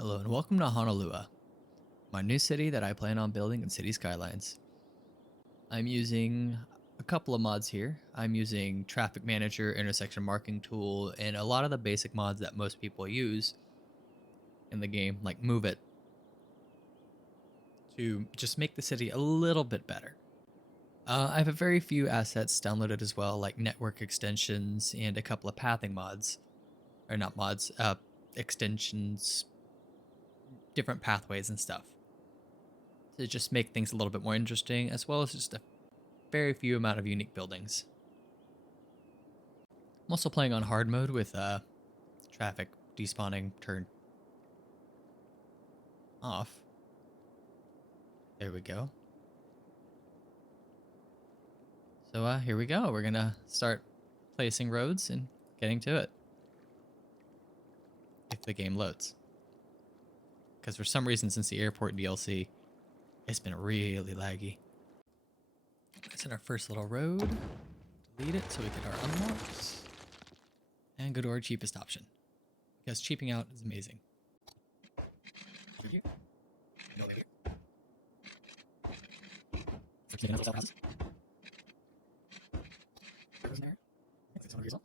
Hello and welcome to Honoloua, my new city that I plan on building in City Skylines. I'm using a couple of mods here. I'm using Traffic Manager, Intersection Marking Tool, and a lot of the basic mods that most people use in the game, like Move It, to just make the city a little bit better. I have a very few assets downloaded as well, like network extensions and a couple of pathing mods. Or not mods, extensions, different pathways and stuff to just make things a little bit more interesting, as well as just a very few amount of unique buildings. I'm also playing on hard mode with traffic despawning turned off. There we go. So here we go. We're gonna start placing roads and getting to it. If the game loads. Because for some reason, since the airport DLC, it's been really laggy. It's in our first little road. Delete it so we get our unlocks. And go to our cheapest option. Because cheaping out is amazing. Over here. Go over here. For keeping up with houses. There. That's one result.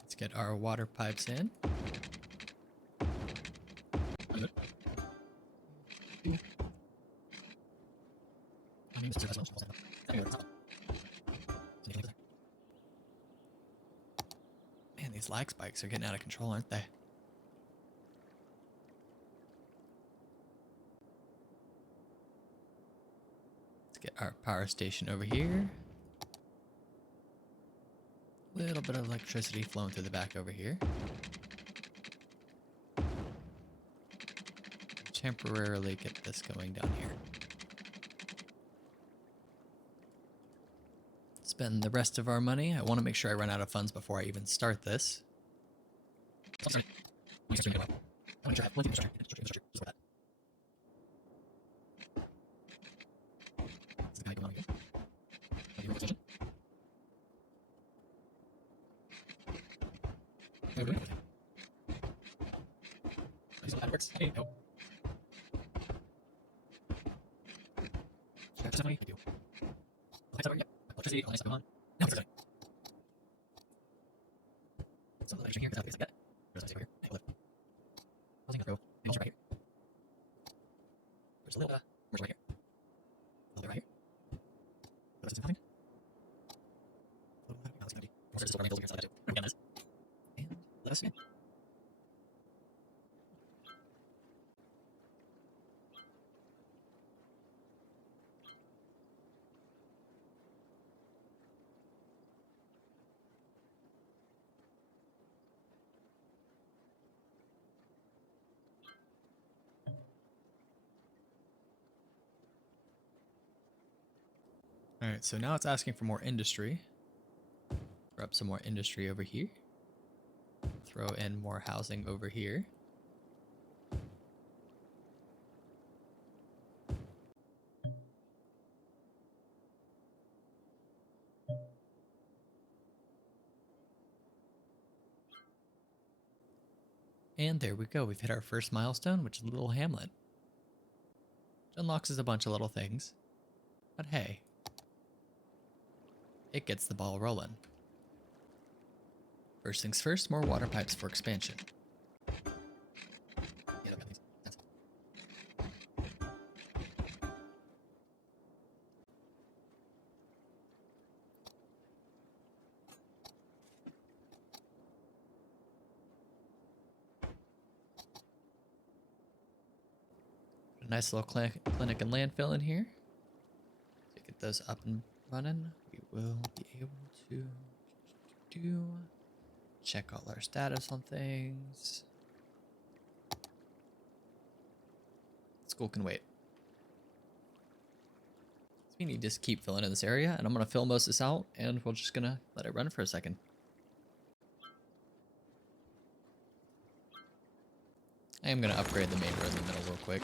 Let's get our water pipes in. Man, these lag spikes are getting out of control, aren't they? Let's get our power station over here. Little bit of electricity flowing through the back over here. Temporarily get this going down here. Spend the rest of our money. I want to make sure I run out of funds before I even start this. Alright, so now it's asking for more industry. Grab some more industry over here. Throw in more housing over here. And there we go. We've hit our first milestone, which is a little hamlet. Which unlocks us a bunch of little things. But hey, it gets the ball rolling. First things first, more water pipes for expansion. A nice little clinic and landfill in here. To get those up and running, we will be able to check all our status on things. School can wait. So we need to just keep filling in this area, and I'm going to fill most of this out, and we're just going to let it run for a second. I am going to upgrade the main road in the middle real quick.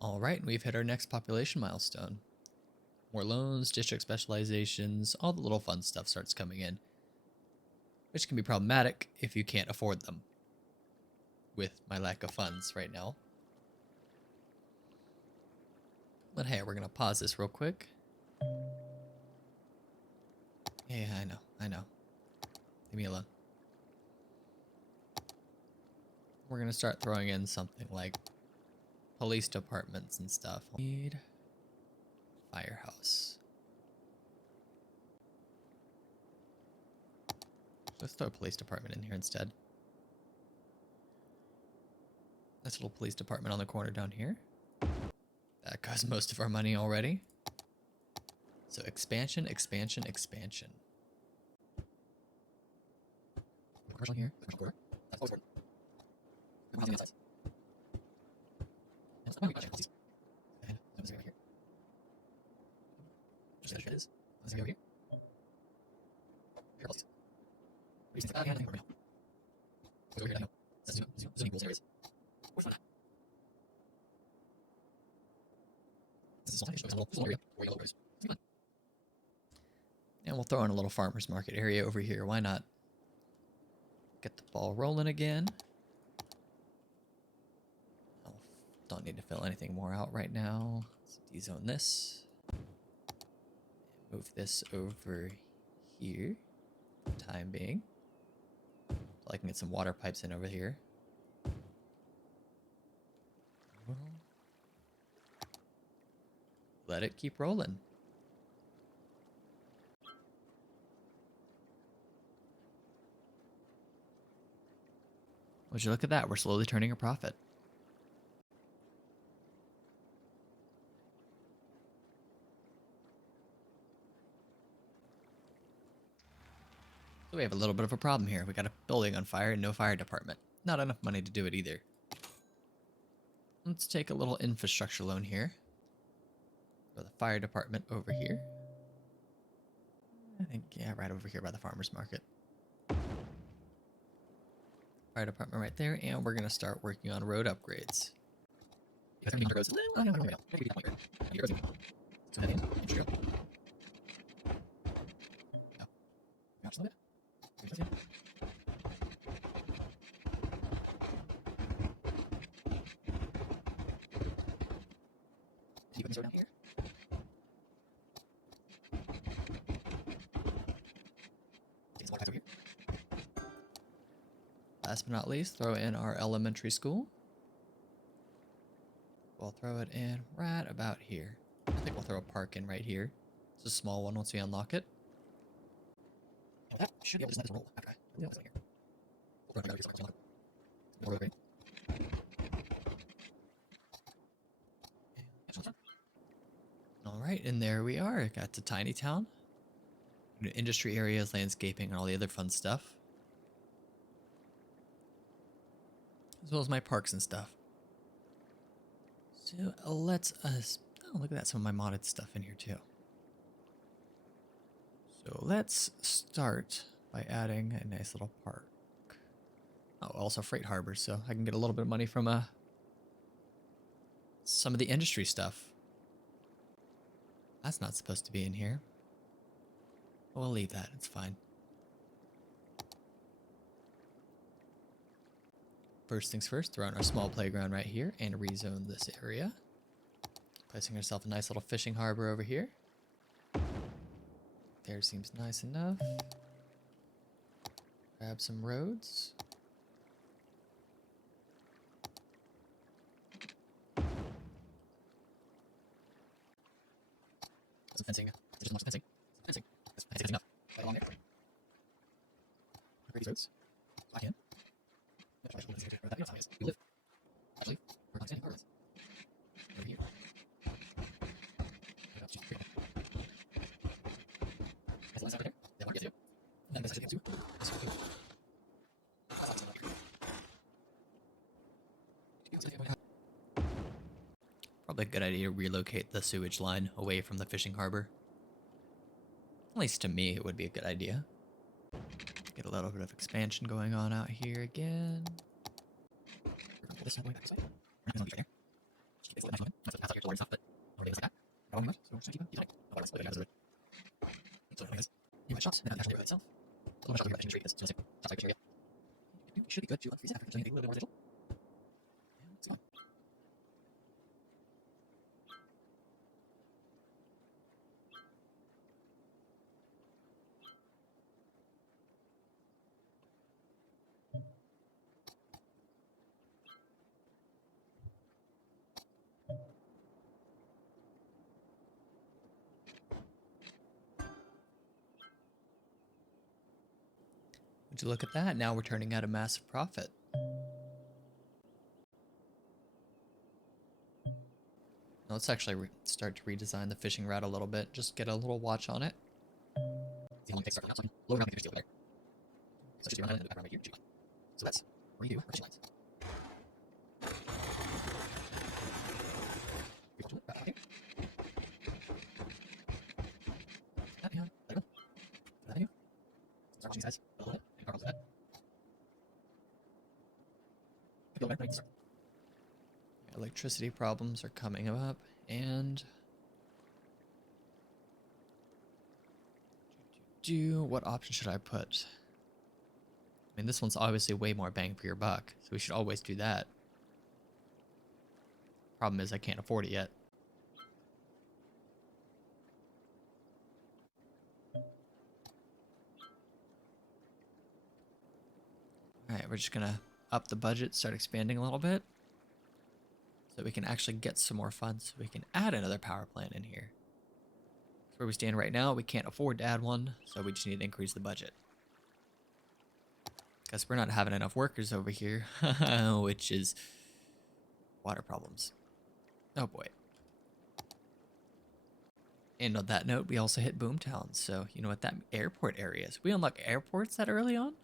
All right, we've hit our next population milestone. More loans, district specializations, all the little fun stuff starts coming in, which can be problematic if you can't afford them with my lack of funds right now. But hey, we're going to pause this real quick. Yeah, I know. Leave me alone. We're going to start throwing in something like police departments and stuff. Need firehouse. Let's throw a police department in here instead. Nice little police department on the corner down here. That costs most of our money already. So expansion. Commercial here, commercial quarter. That's always important. And housing outside. And so why don't we change policies? And this area right here. Just as it is. This area over here. Here are policies. What do you think? I think we're right now. Go over here, I know. That's zoning rules areas. Which one? This is a small area where yellow grows. And we'll throw in a little farmer's market area over here. Why not? Get the ball rolling again. Oh, don't need to fill anything more out right now. Let's dezone this. Move this over here. For the time being. So I can get some water pipes in over here. Let it keep rolling. Would you look at that? We're slowly turning a profit. So we have a little bit of a problem here. We got a building on fire and no fire department. Not enough money to do it either. Let's take a little infrastructure loan here. For the fire department over here. I think, yeah, right over here by the farmer's market. Fire department right there, and we're going to start working on road upgrades. Down here. Last but not least, throw in our elementary school. We'll throw it in right about here. I think we'll throw a park in right here. It's a small one once we unlock it. And that should be able to just let this roll after I do this here. We'll throw it right. Alright, and there we are. Got to Tiny Town. Industry areas, landscaping, and all the other fun stuff. As well as my parks and stuff. So let's oh, look at that, some of my modded stuff in here too. So let's start by adding a nice little park. Oh, also freight harbor, so I can get a little bit of money from some of the industry stuff. That's not supposed to be in here. We'll leave that, it's fine. First things first, throw in our small playground right here and rezone this area. Placing ourselves a nice little fishing harbor over here. There seems nice enough. Grab some roads. Some fencing. Just more fencing. Fencing. Fencing enough. Right along there. Grab these roads. I can. We live. Actually, we're not standing apartments. Over here. That's the last over there. That one gets you. And then this gets you. Probably a good idea to relocate the sewage line away from the fishing harbor. At least to me, it would be a good idea. Get a little bit of expansion going on out here again. Should be good to unfreeze after doing a little bit more digital. It's fine. Would you look at that? Now we're turning out a massive profit. Now let's actually start to redesign the fishing route a little bit. Just get a little watch on it. See how long it takes to start from outside. Lower around the fish over there. So just run out into the background right here. So that's redo our fishing lines. That behind. There we go. That menu. Start watching size a little bit. And carve that. Could go back right to start. Electricity problems are coming up, and what option should I put? I mean, this one's obviously way more bang for your buck, so we should always do that. Problem is I can't afford it yet. Alright, we're just gonna up the budget, start expanding a little bit, so we can actually get some more funds, so we can add another power plant in here. Where we stand right now, we can't afford to add one, so we just need to increase the budget. Because we're not having enough workers over here, which is water problems. Oh boy. And on that note, we also hit Boomtown, so you know what that airport area is. We unlock airports that early on?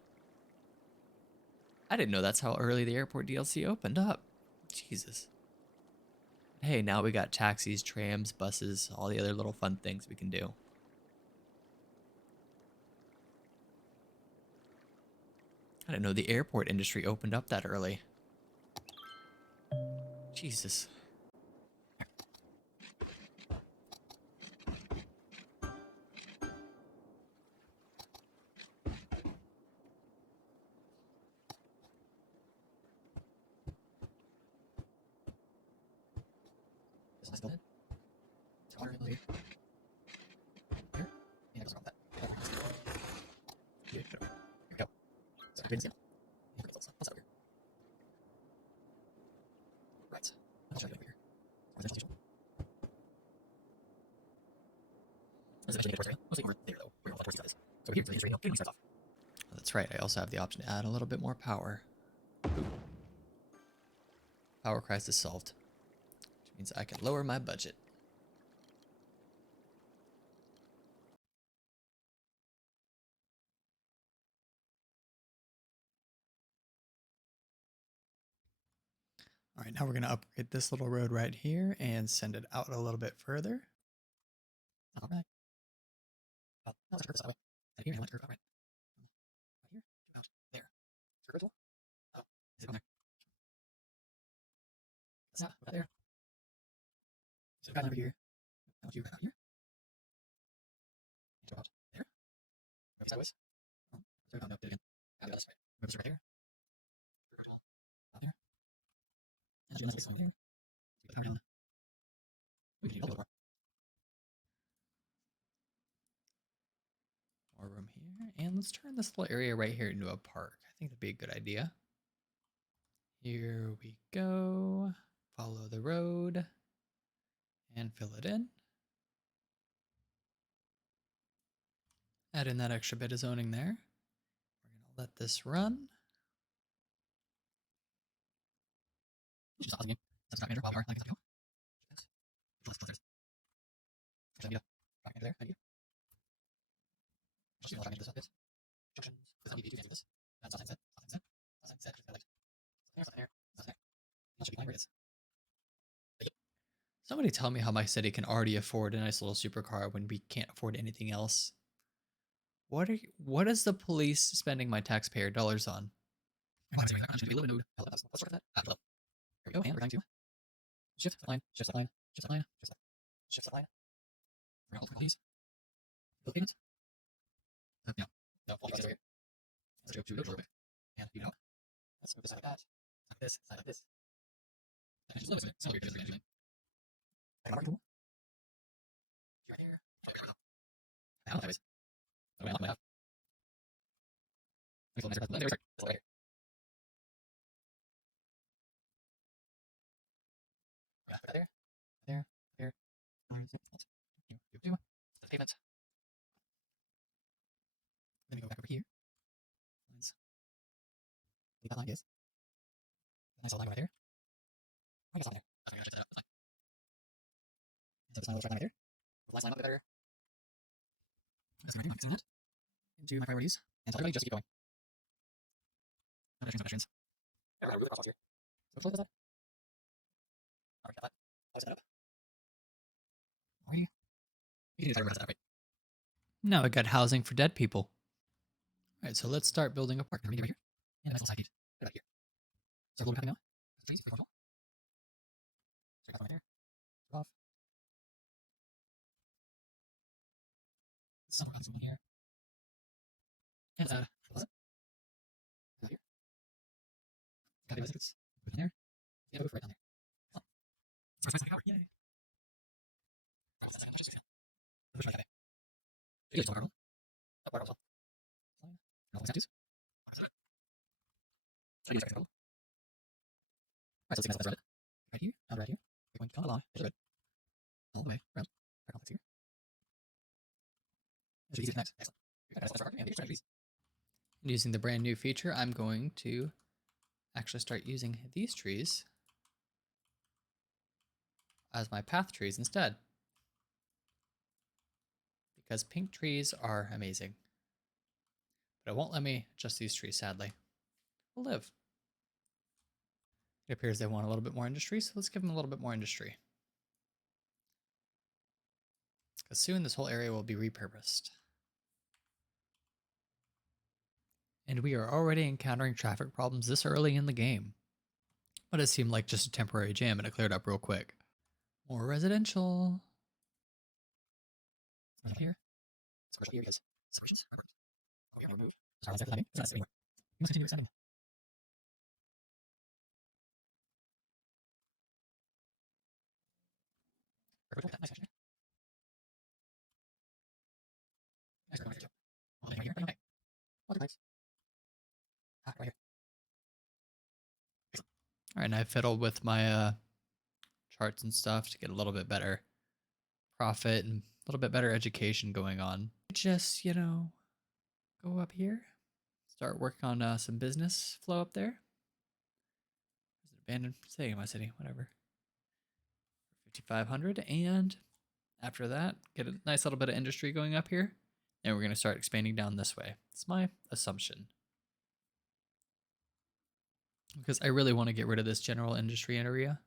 I didn't know that's how early the airport DLC opened up. Jesus. Hey, now we got taxis, trams, buses, all the other little fun things we can do. I didn't know the airport industry opened up that early. Jesus. That's right, I also have the option to add a little bit more power. Ooh. Power crisis solved. Which means I can lower my budget. All right, now we're going to upgrade this little road right here and send it out a little bit further. All right. No, let's curve this that way. Right here, I want to curve out right. Right here, out there. Curve tool. Oh, is it on there? That's not right there. So I've got over here. I want you out here. Go out there. Maybe sideways. Oh, so no, do it again. I'll go this way. Move this right there. More room here. And let's turn this little area right here into a park. I think that'd be a good idea. Here we go. Follow the road and fill it in. Add in that extra bit of zoning there. We're going to let this run. Somebody tell me how my city can already afford a nice little supercar when we can't afford anything else. What is the police spending my taxpayer dollars on? Let's start that. Here we go, and we're going to shift line, shift line, shift line, shift line. We're going to please. Bill payment. No, no, all here. Let's go to a little bit. And you know, let's move this like that. Like this, like this. And just a little bit. So you're going to do. I got right there. I don't know what that is. Oh, well, I'm gonna have. There we start. Right here. There. There. There. Do. The pavement. Then we go back over here. Leave that line, yes. Nice little line right there. I guess on there. Okay, I should set up. That's fine. So this line will right there. The last line up a bit better. That's right. Fixing that. Into my priorities. And tell everybody just keep going. No pedestrians. Yeah, we're really cross here. So which one is that? Alright, got that. I'll set that up. Alrighty. You can do that right. Now I got housing for dead people. Alright, so let's start building a park. Right here. And a nice little side gate. Right here. So we'll be now. Trees, beautiful. So I got right there. Off. Somewhere else in here. And what's it? Here. Got the biscuits. Put in there. Yeah, go right down there. Oh. So it's nice to Yay. Push my cafe. You get water. Water also. No tattoos. So you guys go. Alright, so let's see that's right. Right here, and right here. We're going to come along. It's red. All the way around. Our complex here. It should be easy to connect. Excellent. And using the brand new feature, I'm going to actually start using these trees as my path trees instead. Because pink trees are amazing. But it won't let me adjust these trees, sadly. We'll live. It appears they want a little bit more industry, so let's give them a little bit more industry. Because soon this whole area will be repurposed. And we are already encountering traffic problems this early in the game. But it seemed like just a temporary jam and it cleared up real quick. More residential. Right here. Commercial areas. Separations. Oh, we are removed. Sorry, it's not anymore. You must continue extending. Nice section. Nice right here. Right here. Okay. Water pipes. Right here. All right, and I fiddled with my charts and stuff to get a little bit better profit and a little bit better education going on. Just, you know, go up here, start working on some business flow up there. There's an abandoned city in my city, whatever. 5,500, and after that, get a nice little bit of industry going up here, and we're going to start expanding down this way. It's my assumption. Because I really want to get rid of this general industry area.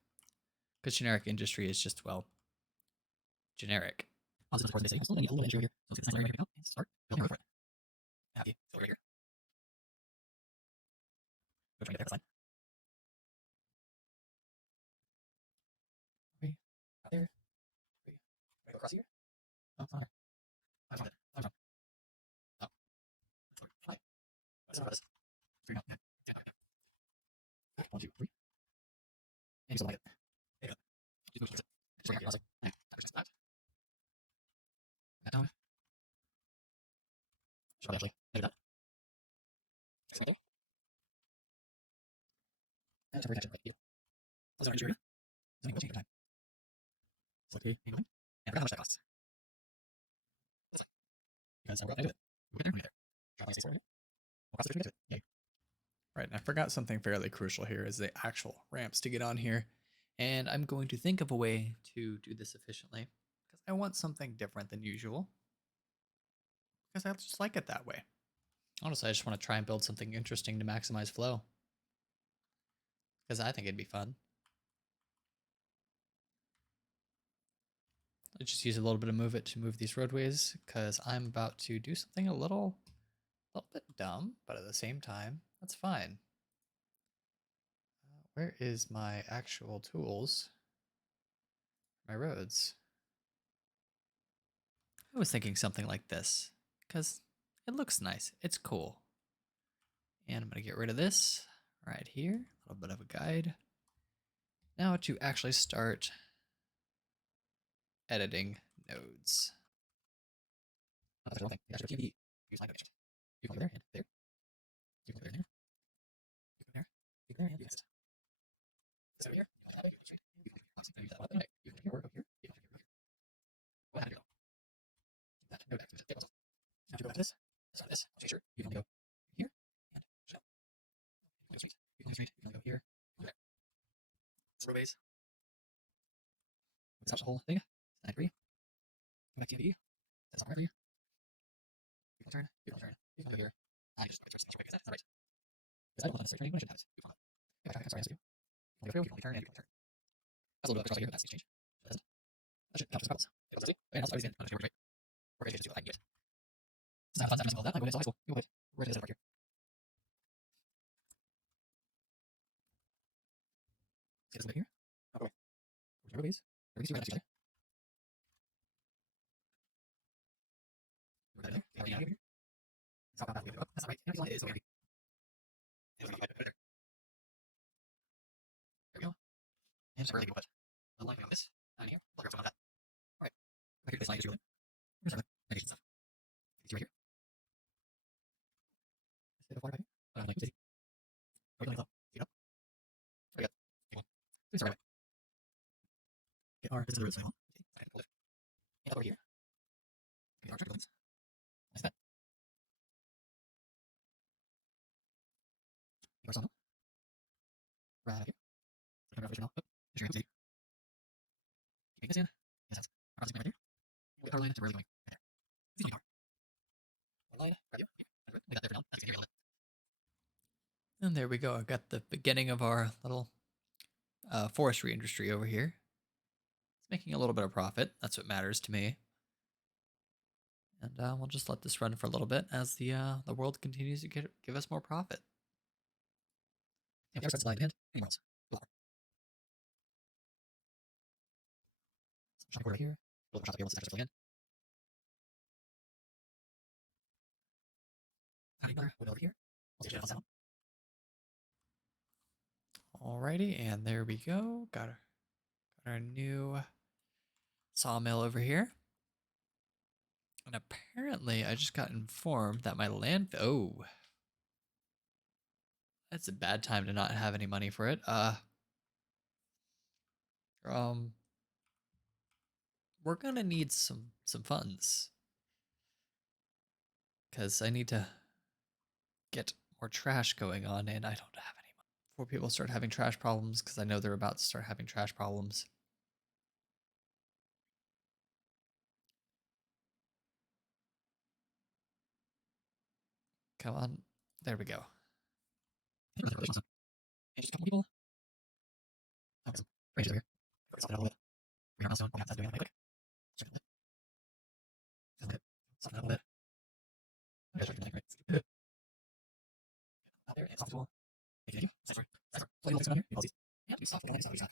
Because generic industry is just, well, generic. I'll just support this. I'm still getting a little industry here. So let's get this nice right here. Start building over it. Happy. Over here. Go try to get there. That's fine. Okay. Out there. Okay. Go across here. Oh, it's not there. I found it. I found it. Oh. Hi. What's up? Three. No. Yeah. 1, 2, 3. And you still So we'll change over time. Select here, and I forgot how much that costs. Because we're up to it. We'll get there. Drop our space forward. We'll cross the bridge to it. Yay. Right, and I forgot something fairly crucial here is the actual ramps to get on here. And I'm going to think of a way to do this efficiently because I want something different than usual because I just like it that way. Honestly, I just want to try and build something interesting to maximize flow because I think it'd be fun. Let's just use a little bit of move it to move these roadways because I'm about to do something a little bit dumb, but at the same time, that's fine. Where is my actual tools? My roads. I was thinking something like this because it looks nice. It's cool. And I'm going to get rid of this right here. A little bit of a guide. Now to actually start editing nodes. That's the wrong thing. You actually have use line connections. You can go there and there. You can go there and there. You can go there. You can go there and yes. So here, you have it. You can use that one. You can go here. You can go here. What happened? That node activation. Now to go back to this. Start this. I'll change your. You can go here and show. You can go straight. You can go straight. You can go here. There. Roadways. That's the whole thing. I agree. Go back to the. That's not right for you. You can turn. You can turn. You can go here. I just switch because that's not right. Because I don't want to start turning when I shouldn't have it. You can. Okay, I'm sorry, I asked you. You can go through. You can turn and you can turn. That's a little bit of extra here. That's the change. That should capture problems. It goes easy. And also always in. I'm just going to we're going to do it. I can do it. It's not fun. I'm just going to that. I'm going to high school. You wait. Where is it right here? See this over here? Oh, go away. Over these. Over these two right next to each other. Over there. Okay, over here. Stop, stop, stop. That's not right. It is over here. It is over there. There we go. And just really good put a line on this. On here. We'll grab some of that. Alright. Back here to this line is really. Where's our navigation stuff? It's right here. Is it a far back here? Like, easy. Oh, you don't need to. See it up? Very good. Okay, cool. Please start right. Get our, this is the root sign on. Okay, so I can pull it. And over here. Okay, our track buildings. Nice that. Our sawmill. Right here. Our original. Oh, sure, see. Keeping this in. Yes, that's our processing right here. The power line to where we're going. Right there. Easy power. One line, right here. We got there for now. That's gonna be here. And there we go. I got the beginning of our little forestry industry over here. It's making a little bit of profit. That's what matters to me. And we'll just let this run for a little bit as the world continues to give us more profit. Yeah, we supply and demand. Anywhere else? Shop over here. We'll shop here once it's actually in. We'll over here. We'll see if it Alrighty, and there we go. Got our new sawmill over here. And apparently, I just got informed that my land. Oh, that's a bad time to not have any money for it. We're gonna need some funds because I need to get more trash going on, and I don't have any money. Before people start having trash problems, because I know they're about to start having trash problems. Come on, there we go. Just a couple people. Oh, some ranges over here. Something a little bit. We are milestone. That's doing it quick. Check it. Something a little bit. Okay, check it right. Out there, it's off the wall. Thank you. Cipher. Cipher. So you here. You yeah, we stop. Okay, stop.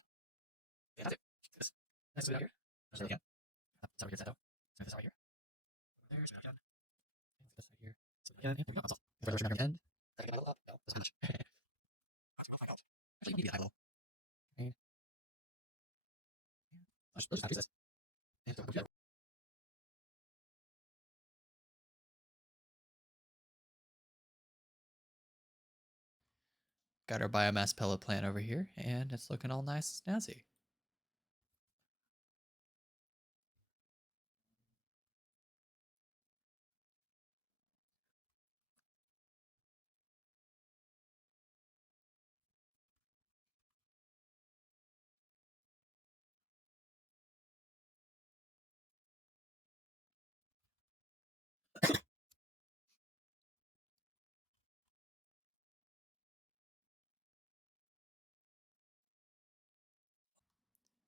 Yeah, that's it. This. Let's do it out here. Let's do it again. Sorry, get that out. This right here. There's another gun. This right here. So again, yeah, that's all. If I rush another end, then I get my level up. No, that's much. Actually, maybe high level. Okay. Let's just use this. And so, got our biomass pellet plant over here, and it's looking all nice and snazzy.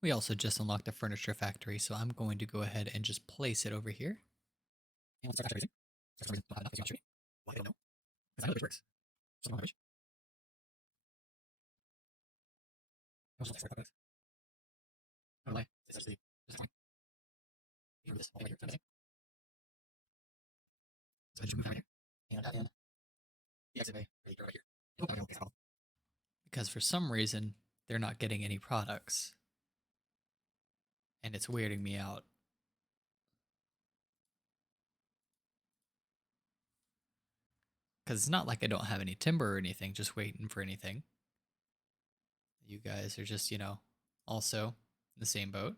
We also just unlocked the furniture factory, so I'm going to go ahead and just place it over here. And let's start factory raising. So for some reason, not placing on the street. Why, I don't know. Because I know the bridge works. Just on the bridge. I was just like, I don't know why. It's just fine. You move this all the way here. So I just move that right here. And that in the exit bay right here. Oh, I don't get it. Because for some reason, they're not getting any products. And it's weirding me out. Because it's not like I don't have any timber or anything, just waiting for anything. You guys are just, also in the same boat.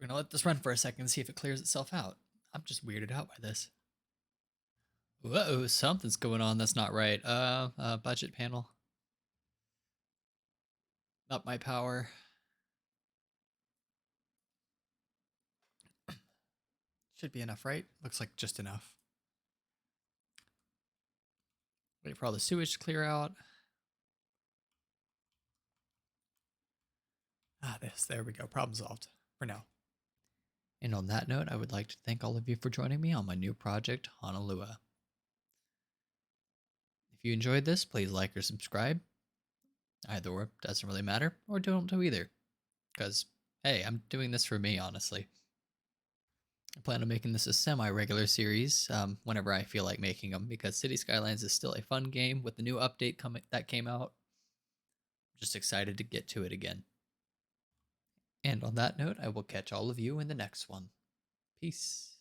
We're gonna let this run for a second and see if it clears itself out. I'm just weirded out by this. Whoa, something's going on that's not right. Budget panel. Up my power. Should be enough, right? Looks like just enough. Wait for all the sewage to clear out. There we go. Problem solved for now. And on that note, I would like to thank all of you for joining me on my new project, Honoloua. If you enjoyed this, please like or subscribe. Either or, doesn't really matter, or don't do either. Because, hey, I'm doing this for me, honestly. I plan on making this a semi-regular series whenever I feel like making them, because City Skylines is still a fun game with the new update that came out. I'm just excited to get to it again. And on that note, I will catch all of you in the next one. Peace.